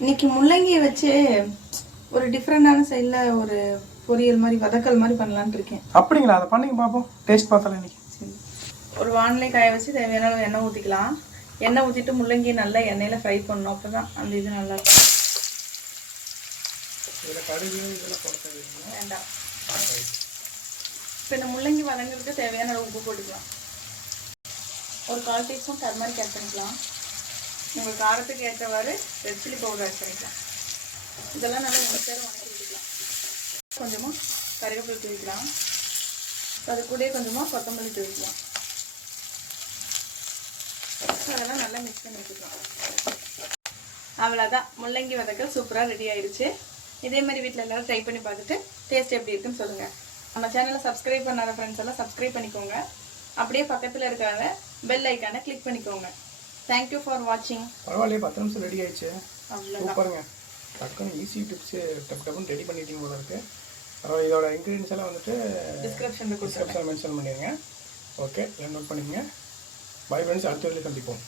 இன்னைக்கு முள்ளங்கியை வச்சு ஒரு டிஃப்ரெண்டான சைடில் ஒரு பொரியல் மாதிரி வதக்கல் மாதிரி பண்ணலான்னு இருக்கேன். அப்படிங்களா? அதை பண்ணிங்க பார்ப்போம். டேஸ்ட் பார்த்தலாம் இன்னைக்கு. சரி, ஒரு வானிலை காய வச்சு தேவையான அளவு எண்ணெய் ஊற்றிக்கலாம். எண்ணெய் ஊற்றிட்டு முள்ளங்கி நல்லா எண்ணெயில் ஃப்ரை பண்ணணும். அப்போ தான் அந்த இது நல்லா இருக்கும். வேண்டாம். இப்போ இந்த முள்ளங்கி வதங்கிறதுக்கு தேவையான அளவு உப்பு போட்டுக்கலாம். ஒரு 1/4 டீஸ்பூன் டர்மரிக் ஆட் பண்ணிக்கலாம். உங்கள் காரத்துக்கு ஏற்றவாறு ரெட் சில்லி பவுடர் ஆட் பண்ணிக்கலாம். இதெல்லாம் நல்லா நேரம் வணக்கி விட்டுக்கலாம். கொஞ்சமாக கருவேப்பிலை தூவிக்கலாம். அது கூட கொஞ்சமாக கொத்தமல்லி தூவிக்கலாம். அதெல்லாம் நல்லா மிக்ஸ் பண்ணி வச்சுக்கலாம். அவ்வளோதான், முள்ளங்கி வதக்கல் சூப்பராக ரெடி ஆயிடுச்சு. இதே மாதிரி வீட்டில் எல்லோரும் ட்ரை பண்ணி பார்த்துட்டு டேஸ்ட் எப்படி இருக்குன்னு சொல்லுங்கள். நம்ம சேனலை சப்ஸ்கிரைப் பண்ணாத ஃப்ரெண்ட்ஸ் எல்லாம் சப்ஸ்கிரைப் பண்ணிக்கோங்க. அப்படியே பக்கத்தில் இருக்கிற பெல் ஐக்கானை கிளிக் பண்ணிக்கோங்க. தேங்க்யூ ஃபார் வாட்சிங். பரவாயில்லையே, 10 நிமிஷம் ரெடி ஆயிடுச்சு. அவ்வளோதான், டக்குன்னு ஈஸி டிப்ஸ் டப்புன்னு ரெடி பண்ணிட்டீங்க போல இருக்கு. பரவாயில்ல. இதோட இன்க்ரீடியன்ஸ் எல்லாம் வந்துட்டு டிஸ்கிரிப்ஷனில் மென்ஷன் பண்ணிடுங்க. ஓகே, நோட் பண்ணிக்கங்க. பை ஃப்ரெண்ட்ஸ், அடுத்த வீடியோவில் சந்திப்போம்.